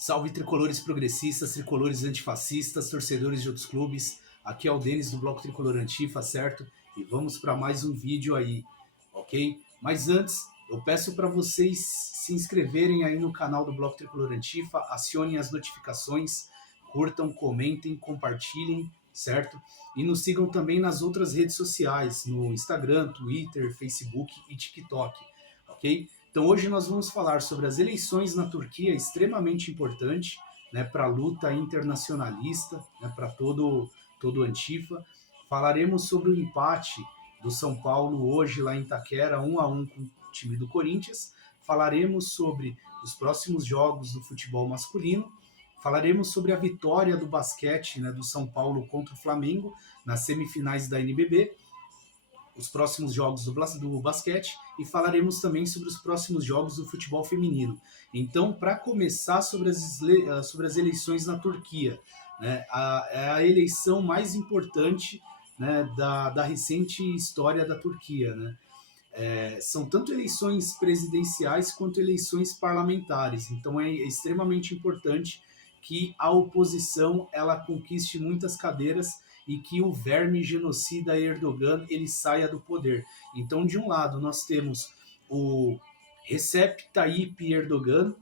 Salve tricolores progressistas, tricolores antifascistas, torcedores de outros clubes. Aqui é o Denis do Bloco Tricolor Antifa, certo? E vamos para mais um vídeo aí, ok? Mas antes, eu peço para vocês se inscreverem aí no canal do Bloco Tricolor Antifa, acionem as notificações, curtam, comentem, compartilhem, certo? E nos sigam também nas outras redes sociais, no Instagram, Twitter, Facebook e TikTok, ok? Então hoje nós vamos falar sobre as eleições na Turquia, extremamente importante, né, para a luta internacionalista, né, para todo Antifa. Falaremos sobre o empate do São Paulo hoje lá em Itaquera, 1-1 com o time do Corinthians. Falaremos sobre os próximos jogos do futebol masculino. Falaremos sobre a vitória do basquete, né, do São Paulo contra o Flamengo nas semifinais da NBB, os próximos jogos do basquete, e falaremos também sobre os próximos jogos do futebol feminino. Então, para começar sobre as eleições na Turquia, né, é a eleição mais importante, né, da recente história da Turquia. Né? São tanto eleições presidenciais quanto eleições parlamentares, então é extremamente importante que a oposição ela conquiste muitas cadeiras e que o verme genocida Erdogan ele saia do poder. Então, de um lado, nós temos o Recep Tayyip Erdogan,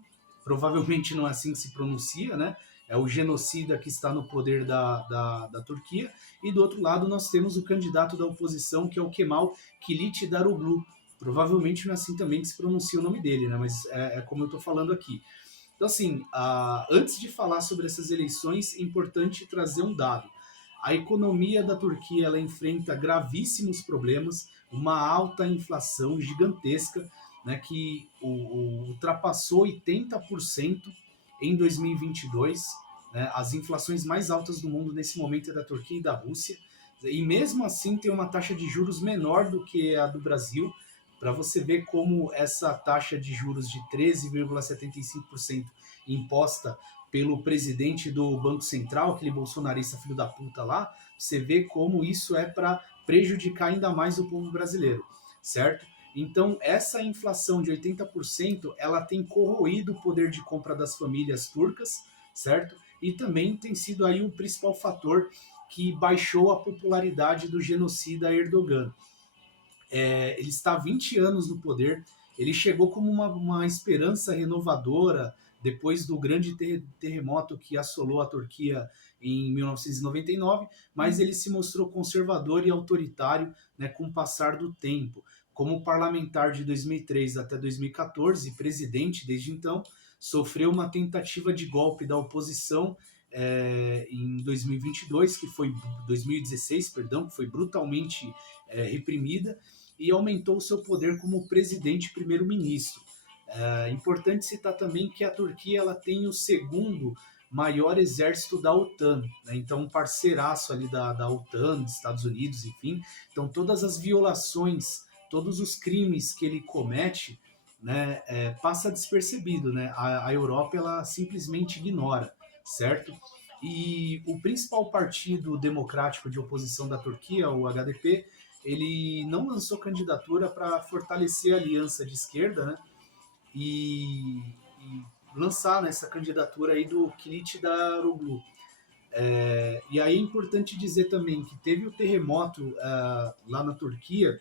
provavelmente não é assim que se pronuncia, né? É o genocida que está no poder da Turquia. E do outro lado, nós temos o candidato da oposição, que é o Kemal Kılıçdaroğlu. Provavelmente não é assim também que se pronuncia o nome dele, né? Mas é como eu estou falando aqui. Então, assim, antes de falar sobre essas eleições, é importante trazer um dado. A economia da Turquia ela enfrenta gravíssimos problemas, uma alta inflação gigantesca, né, que ultrapassou 80% em 2022. Né, as inflações mais altas do mundo nesse momento é da Turquia e da Rússia. E mesmo assim tem uma taxa de juros menor do que a do Brasil, para você ver como essa taxa de juros de 13,75% imposta pelo presidente do Banco Central, aquele bolsonarista filho da puta lá, você vê como isso é para prejudicar ainda mais o povo brasileiro, certo? Então, essa inflação de 80%, ela tem corroído o poder de compra das famílias turcas, certo? E também tem sido aí o principal fator que baixou a popularidade do genocida Erdogan. Ele está há 20 anos no poder, ele chegou como uma esperança renovadora depois do grande terremoto que assolou a Turquia em 1999, mas ele se mostrou conservador e autoritário, né, com o passar do tempo. Como parlamentar de 2003 até 2014, presidente desde então, sofreu uma tentativa de golpe da oposição em 2022, que foi 2016, perdão, que foi brutalmente reprimida, e aumentou seu poder como presidente e primeiro-ministro. É importante citar também que a Turquia ela tem o segundo maior exército da OTAN, né? Então um parceiraço ali da OTAN, dos Estados Unidos, enfim. Então todas as violações, todos os crimes que ele comete, né, passa despercebido, né? A Europa ela simplesmente ignora, certo? E o principal partido democrático de oposição da Turquia, o HDP, ele não lançou candidatura para fortalecer a aliança de esquerda, né? E lançar nessa candidatura aí do Kılıçdaroğlu. E aí é importante dizer também que teve o terremoto lá na Turquia,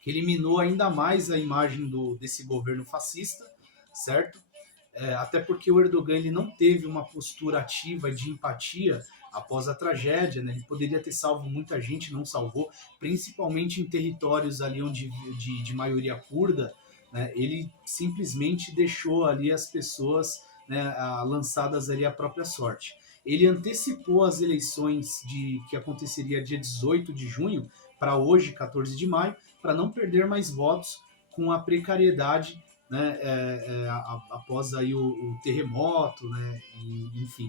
que eliminou ainda mais a imagem desse governo fascista, certo? Até porque o Erdogan ele não teve uma postura ativa de empatia após a tragédia, né? Ele poderia ter salvo muita gente, não salvou, principalmente em territórios ali onde de maioria curda, né? Ele simplesmente deixou ali as pessoas, né, lançadas ali à própria sorte. Ele antecipou as eleições que aconteceria dia 18 de junho para hoje, 14 de maio, para não perder mais votos com a precariedade, né, após aí o terremoto, né, enfim.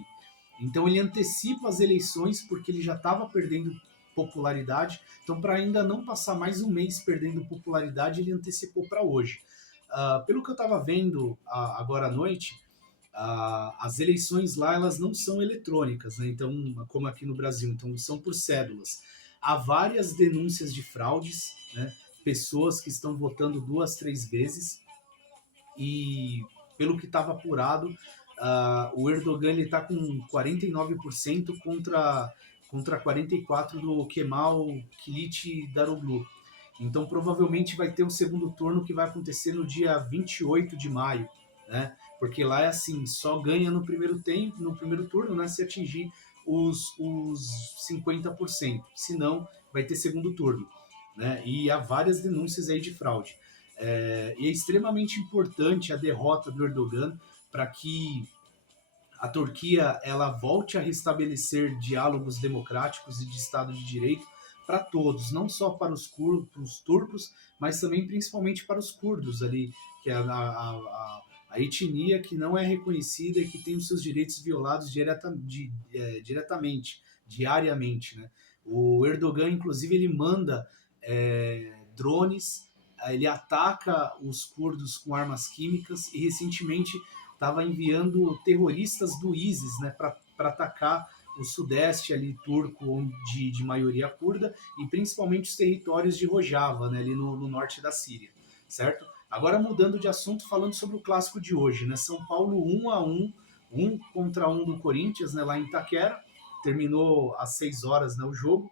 Então ele antecipa as eleições porque ele já estava perdendo popularidade. Então, para ainda não passar mais um mês perdendo popularidade, ele antecipou para hoje. Pelo que eu estava vendo agora à noite, as eleições lá elas não são eletrônicas, né? Então, como aqui no Brasil, então são por cédulas. Há várias denúncias de fraudes, né? Pessoas que estão votando 2, 3 vezes, e pelo que estava apurado, o Erdogan ele está com 49% contra 44% do Kemal Kılıçdaroğlu. Então, provavelmente vai ter um segundo turno que vai acontecer no dia 28 de maio, né? Porque lá é assim, só ganha no primeiro tempo, no primeiro turno, né? Se atingir os 50%. Se não, vai ter segundo turno, né? E há várias denúncias aí de fraude. E é extremamente importante a derrota do Erdogan para que a Turquia ela volte a restabelecer diálogos democráticos e de Estado de Direito para todos, não só para os turcos, mas também principalmente para os curdos ali, que é a etnia que não é reconhecida e que tem os seus direitos violados diretamente, diariamente. Né? O Erdogan, inclusive, ele manda drones, ele ataca os curdos com armas químicas e recentemente estava enviando terroristas do ISIS, né, para atacar o sudeste ali turco de maioria curda e principalmente os territórios de Rojava, né, ali no norte da Síria, certo? Agora mudando de assunto, falando sobre o clássico de hoje, né, São Paulo 1-1, 1-1 do Corinthians, né, lá em Itaquera, terminou às 6 horas, né, o jogo.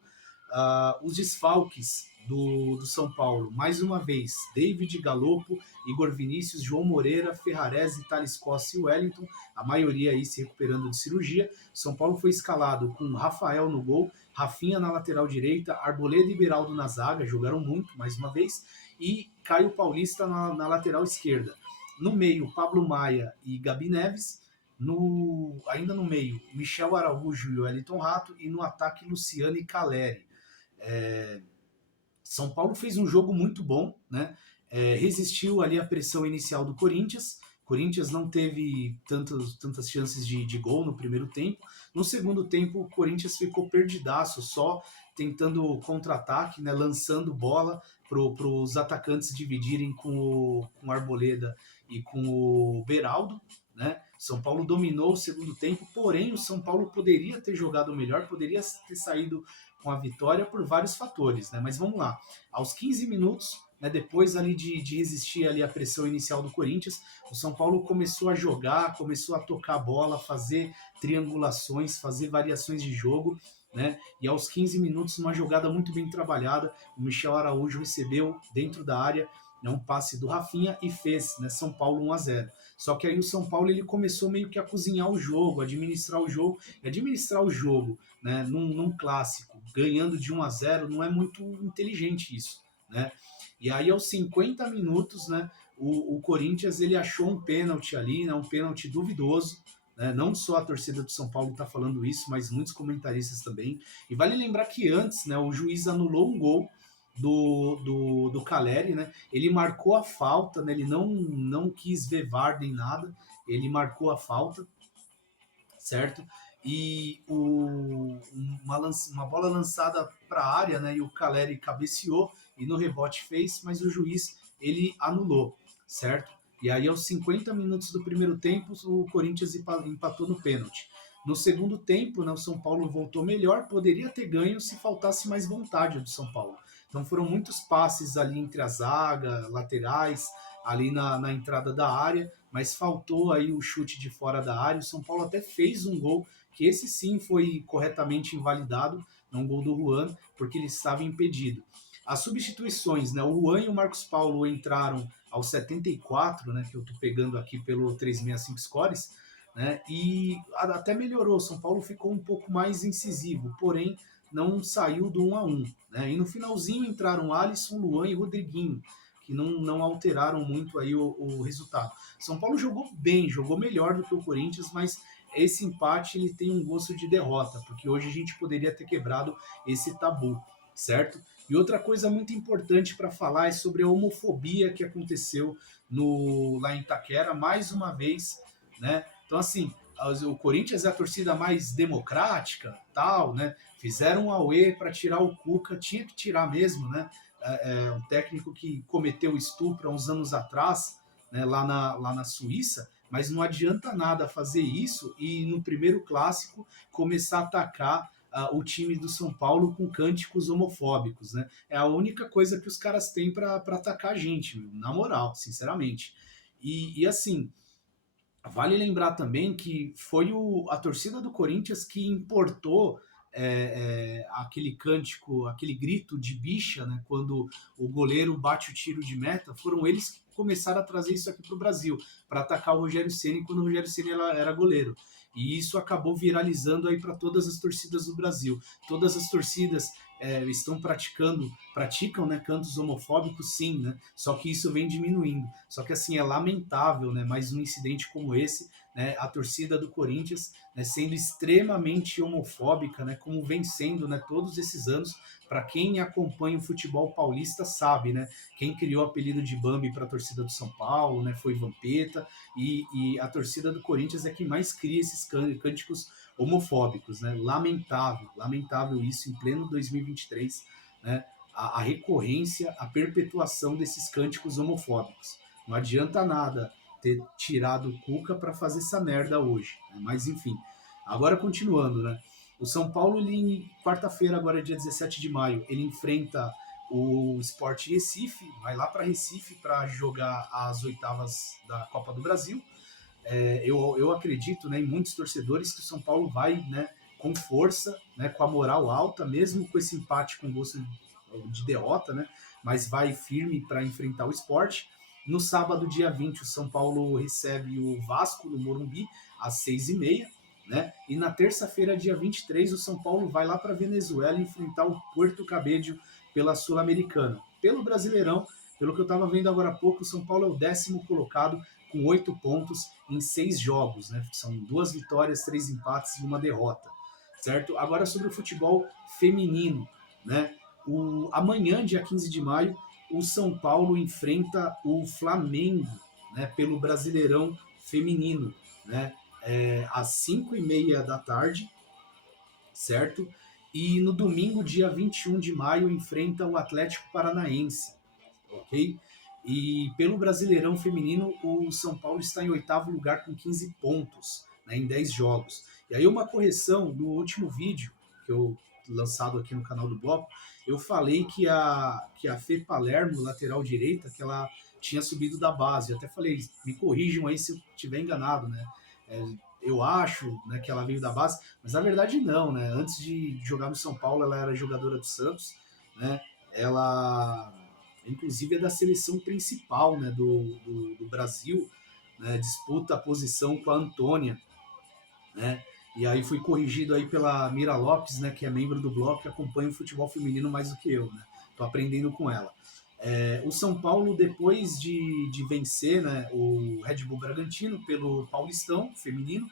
Os desfalques do São Paulo, mais uma vez, David Galopo, Igor Vinícius, João Moreira, Ferrarese, Thales Costa e Wellington, a maioria aí se recuperando de cirurgia. São Paulo foi escalado com Rafael no gol, Rafinha na lateral direita, Arboleda e Beraldo na zaga, jogaram muito, mais uma vez, e Caio Paulista na lateral esquerda. No meio, Pablo Maia e Gabi Neves, ainda no meio, Michel Araújo e Wellington Rato, e no ataque, Luciano e Caleri. São Paulo fez um jogo muito bom, né? Resistiu ali à pressão inicial do Corinthians. Corinthians não teve tantas chances de gol no primeiro tempo. No segundo tempo, o Corinthians ficou perdidaço, só tentando contra-ataque, né? Lançando bola para os atacantes dividirem com o Arboleda e com o Beraldo, né? São Paulo dominou o segundo tempo, porém o São Paulo poderia ter jogado melhor, poderia ter saído com a vitória por vários fatores, né? Mas vamos lá. Aos 15 minutos, né, depois ali de resistir ali à pressão inicial do Corinthians, o São Paulo começou a jogar, começou a tocar a bola, fazer triangulações, fazer variações de jogo, né? E aos 15 minutos, uma jogada muito bem trabalhada, o Michel Araújo recebeu dentro da área, né, um passe do Rafinha e fez, né, São Paulo 1-0. Só que aí o São Paulo ele começou meio que a cozinhar o jogo, administrar o jogo, e administrar o jogo, né, num clássico, ganhando de 1-0, não é muito inteligente isso, né? E aí aos 50 minutos, né, o Corinthians ele achou um pênalti ali, né, um pênalti duvidoso, né? Não só a torcida do São Paulo está falando isso, mas muitos comentaristas também. E vale lembrar que antes, né, o juiz anulou um gol do Caleri, né? Ele marcou a falta, né? Ele não quis ver VAR nem nada, ele marcou a falta, certo? E uma bola lançada para a área, né? E o Caleri cabeceou e no rebote fez, mas o juiz ele anulou, certo? E aí aos 50 minutos do primeiro tempo o Corinthians empatou no pênalti. No segundo tempo, né, o São Paulo voltou melhor, poderia ter ganho se faltasse mais vontade do São Paulo. Então foram muitos passes ali entre a zaga, laterais, ali na entrada da área, mas faltou aí o chute de fora da área. O São Paulo até fez um gol, que esse sim foi corretamente invalidado, não gol do Juan, porque ele estava impedido. As substituições, né? O Juan e o Marcos Paulo entraram aos 74, né? Que eu estou pegando aqui pelo 365 Scores, né? E até melhorou. São Paulo ficou um pouco mais incisivo, porém não saiu do 1-1, né? E no finalzinho entraram Alisson, Luan e Rodriguinho, que não alteraram muito aí o resultado. São Paulo jogou bem, jogou melhor do que o Corinthians, mas esse empate ele tem um gosto de derrota, porque hoje a gente poderia ter quebrado esse tabu, certo? E outra coisa muito importante para falar é sobre a homofobia que aconteceu lá em Itaquera, mais uma vez, né? Então, assim, o Corinthians é a torcida mais democrática, tal, né? Fizeram um auê para tirar o Cuca, tinha que tirar mesmo, né? Um técnico que cometeu estupro há uns anos atrás, né, lá na Suíça, mas não adianta nada fazer isso e no primeiro clássico começar a atacar o time do São Paulo com cânticos homofóbicos, né? É a única coisa que os caras têm para atacar a gente, na moral, sinceramente. E assim, Vale lembrar também que foi a torcida do Corinthians que importou aquele cântico, aquele grito de bicha, né, quando o goleiro bate o tiro de meta. Foram eles que começaram a trazer isso aqui para o Brasil, para atacar o Rogério Ceni quando o Rogério Ceni era goleiro. E isso acabou viralizando aí para todas as torcidas do Brasil. Todas as torcidas estão praticam, né, cantos homofóbicos, sim, né? Só que isso vem diminuindo. Só que assim é lamentável, né? Mais um incidente como esse, né? A torcida do Corinthians, né, sendo extremamente homofóbica, né? Como vem sendo, né? Todos esses anos. Para quem acompanha o futebol paulista sabe, né? Quem criou o apelido de Bambi para a torcida do São Paulo, né? Foi Vampeta e a torcida do Corinthians é quem mais cria esses cânticos homofóbicos, né? Lamentável, lamentável isso em pleno 2023, né? A recorrência, a perpetuação desses cânticos homofóbicos. Não adianta nada ter tirado o Cuca para fazer essa merda hoje, né? Mas enfim. Agora continuando, né? O São Paulo, ele, quarta-feira, agora dia 17 de maio, ele enfrenta o Sport Recife, vai lá para Recife para jogar as oitavas da Copa do Brasil. Eu acredito, né, em muitos torcedores que o São Paulo vai, né, com força, né, com a moral alta, mesmo com esse empate com gosto de derrota, né, mas vai firme para enfrentar o Sport. No sábado, dia 20, o São Paulo recebe o Vasco no Morumbi, às 6h30. Né? E na terça-feira, dia 23, o São Paulo vai lá para Venezuela enfrentar o Puerto Cabello pela Sul-Americana. Pelo Brasileirão, pelo que eu estava vendo agora há pouco, o São Paulo é o 10º colocado com 8 pontos em 6 jogos. Né? São 2 vitórias, 3 empates e uma derrota. Certo? Agora sobre o futebol feminino. Né? Amanhã, dia 15 de maio, o São Paulo enfrenta o Flamengo, né, pelo Brasileirão Feminino, né, às 5h30 da tarde, certo? E no domingo, dia 21 de maio, enfrenta o Atlético Paranaense, ok? E pelo Brasileirão Feminino, o São Paulo está em 8º lugar com 15 pontos, né, em 10 jogos. E aí uma correção no último vídeo que eu lançado aqui no canal do Bloco, eu falei que a Fê Palermo, lateral direita, que ela tinha subido da base. Eu até falei, me corrijam aí se eu estiver enganado, né? Eu acho, né, que ela veio da base, mas na verdade não, né? Antes de jogar no São Paulo, ela era jogadora do Santos, né? Ela inclusive é da seleção principal, né, do Brasil, né, disputa a posição com a Antônia, né, e aí fui corrigido aí pela Mira Lopes, né, que é membro do bloco que acompanha o futebol feminino mais do que eu, né, tô aprendendo com ela. O São Paulo, depois de vencer, né, o Red Bull Bragantino pelo Paulistão feminino,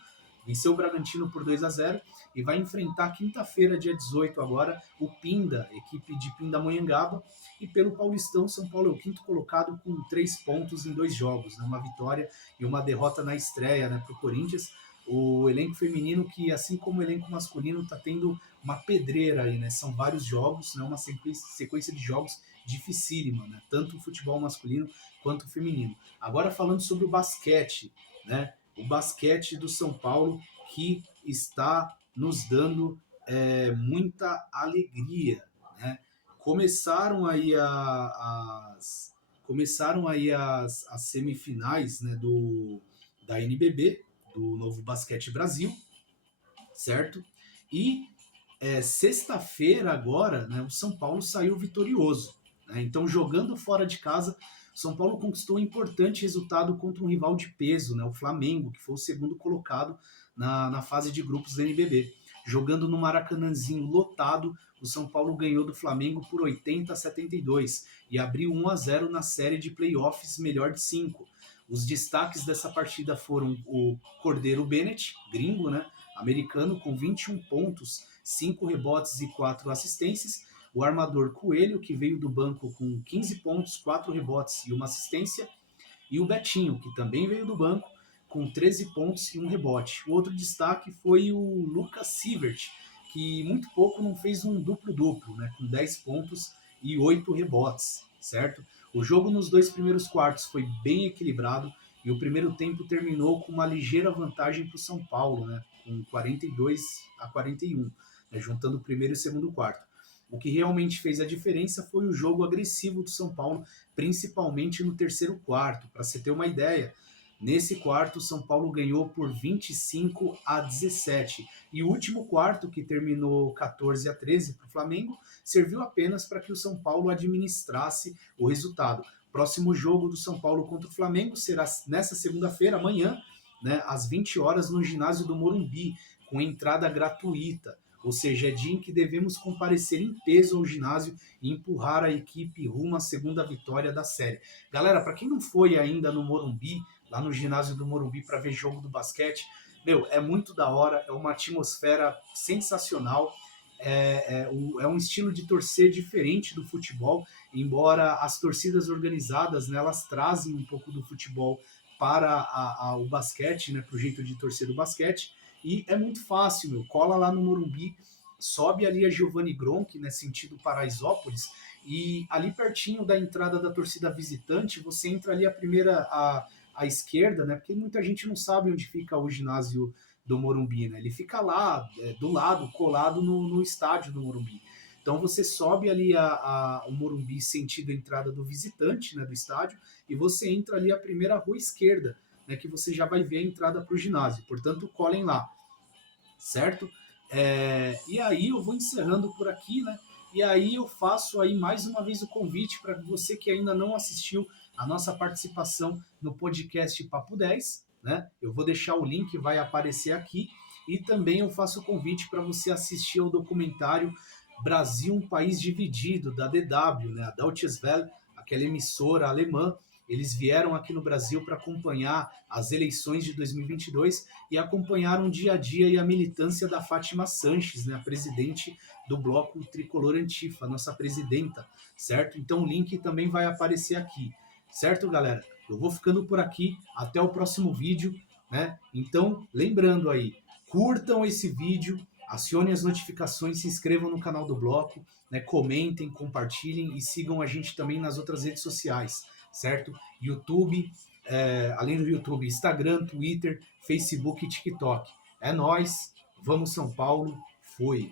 venceu o Bragantino por 2-0 e vai enfrentar quinta-feira, dia 18 agora, o Pinda, equipe de Pindamonhangaba. E pelo Paulistão, São Paulo é o 5º colocado com 3 pontos em 2 jogos, né, uma vitória e uma derrota na estreia, né, para o Corinthians. O elenco feminino que, assim como o elenco masculino, está tendo uma pedreira aí, né? São vários jogos, né? Uma sequência de jogos dificílima, né? Tanto o futebol masculino quanto o feminino. Agora falando sobre o basquete, né? O basquete do São Paulo que está nos dando muita alegria, né? Começaram aí as semifinais, né, da NBB, do Novo Basquete Brasil, certo? E sexta-feira agora, né, o São Paulo saiu vitorioso. Né? Então, jogando fora de casa, o São Paulo conquistou um importante resultado contra um rival de peso, né, o Flamengo, que foi o 2º colocado na fase de grupos da NBB. Jogando no Maracanãzinho lotado, o São Paulo ganhou do Flamengo por 80-72 e abriu 1-0 na série de playoffs melhor de 5. Os destaques dessa partida foram o Cordeiro Bennett, gringo, né, americano, com 21 pontos, 5 rebotes e 4 assistências. O armador Coelho, que veio do banco com 15 pontos, 4 rebotes e uma assistência. E o Betinho, que também veio do banco com 13 pontos e um rebote. O outro destaque foi o Lucas Sievert, que muito pouco não fez um duplo-duplo, né, com 10 pontos e 8 rebotes, certo? O jogo nos 2 primeiros quartos foi bem equilibrado e o primeiro tempo terminou com uma ligeira vantagem para o São Paulo, né, com 42-41, né, juntando o primeiro e o segundo quarto. O que realmente fez a diferença foi o jogo agressivo do São Paulo, principalmente no terceiro quarto. Para você ter uma ideia, Nesse quarto, o São Paulo ganhou por 25-17. E o último quarto, que terminou 14-13 para o Flamengo, serviu apenas para que o São Paulo administrasse o resultado. Próximo jogo do São Paulo contra o Flamengo será nessa segunda-feira, amanhã, né, às 20 horas, no ginásio do Morumbi, com entrada gratuita. Ou seja, é dia em que devemos comparecer em peso ao ginásio e empurrar a equipe rumo à segunda vitória da série. Galera, para quem não foi ainda no Morumbi, lá no ginásio do Morumbi, para ver jogo do basquete, meu, é muito da hora, é uma atmosfera sensacional. É um estilo de torcer diferente do futebol, embora as torcidas organizadas, né, elas trazem um pouco do futebol para o basquete, né, para o jeito de torcer do basquete, e é muito fácil, meu, cola lá no Morumbi, sobe ali a Giovanni Gronchi, né, sentido Paraisópolis, e ali pertinho da entrada da torcida visitante, você entra ali à esquerda, né, porque muita gente não sabe onde fica o ginásio do Morumbi, né, ele fica lá, do lado, colado no estádio do Morumbi. Então você sobe ali o Morumbi sentido a entrada do visitante, né, do estádio, e você entra ali a primeira rua esquerda, né, que você já vai ver a entrada para o ginásio. Portanto, colhem lá, certo? E aí eu vou encerrando por aqui, né? E aí eu faço aí mais uma vez o convite para você que ainda não assistiu a nossa participação no podcast Papo 10, né? Eu vou deixar o link, vai aparecer aqui. E também eu faço o convite para você assistir ao documentário Brasil, um País Dividido, da DW, né? A Deutsche Welle, aquela emissora alemã. Eles vieram aqui no Brasil para acompanhar as eleições de 2022 e acompanharam o dia a dia e a militância da Fátima Sanches, né, a presidente do Bloco Tricolor Antifa, nossa presidenta, certo? Então o link também vai aparecer aqui, certo, galera? Eu vou ficando por aqui, até o próximo vídeo, né? Então, lembrando aí, curtam esse vídeo, acionem as notificações, se inscrevam no canal do Bloco, né? Comentem, compartilhem e sigam a gente também nas outras redes sociais, certo? YouTube, além do YouTube, Instagram, Twitter, Facebook e TikTok. É nóis, vamos São Paulo, fui!